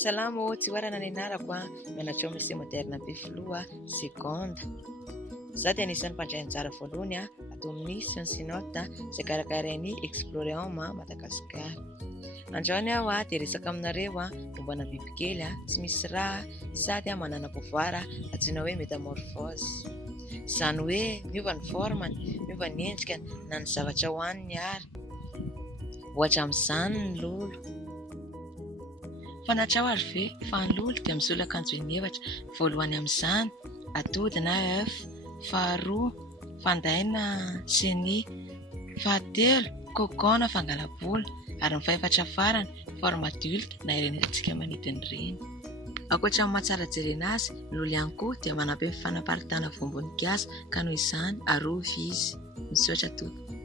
Salamo tsy hoarana ny anarako a mianatra eo mise moderna be filoha seconda. Za dia anisan'ny mpandray anjara voalohany a atao amin'ny sciencinota izay karakarain'ny exploreoma Madagasikara. Androany aho a dia resaka aminareo a mombana bibikely a tsy misy raha sady a manana pouvoir antsoina hoe métamorphose. Izany hoe miova ny formany, miova ny endrikany na ny zavatra hohaniny ary. Ohatra amin'izany ny lolo. Fantatrao ary ve fa ny lolo dia misolo akanjo inefatra, voalohany amin'izany atody na œuf, faharoa fanday na chenille, fahatelo cocon na fangala-bolo, ary ny fahaefatra farany forme adulte na ireny erantsika manidina ireny. Ankoatra ny mahatsara jerena azy, ny lolo ihany koa dia manampy amin'ny fanaparitahana vomboninkazo ka noho izany arova izy. Misaotra tompoko.